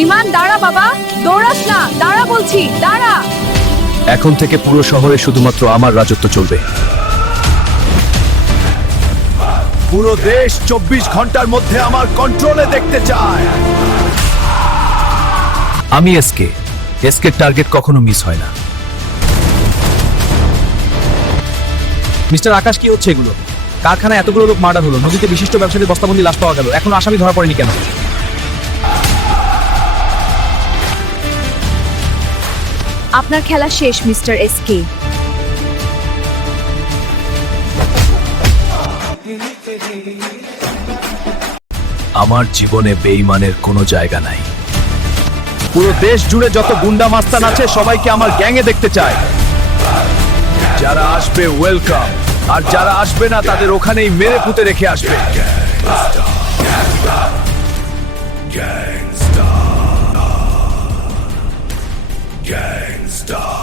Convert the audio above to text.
রিমান দাঁড়া বাবা, দৌড়াস না, দাঁড়া বলছি, দাঁড়া। এখন থেকে পুরো শহরে শুধুমাত্র আমার রাজত্ব চলবে। পুরো দেশ 24 ঘন্টার মধ্যে আমার কন্ট্রোলে দেখতে চায়। আমি এসকে টার্গেট কখনো মিস হয় না। মিস্টার আকাশ, কি হচ্ছে এগুলো? কারখানায় এতগুলো লোক মার্ডার হলো, নদীতে বিশিষ্ট ব্যবসায়ীদের বস্তাবন্দি লাশ পাওয়া গেল, এখনো আসামি ধরা পড়েনি কেন? আপনার খেলা শেষ মিস্টার এসকে। আমার জীবনে বেঈমানের কোনো জায়গা নাই। পুরো দেশ জুড়ে যত গুন্ডা মাস্তান আছে সবাইকে আমার গ্যাংয়ে দেখতে চাই। যারা আসবে ওয়েলকাম, আর যারা আসবে না তাদের ওখানেই মেরে পুঁতে রেখে আসবে। Gangsta.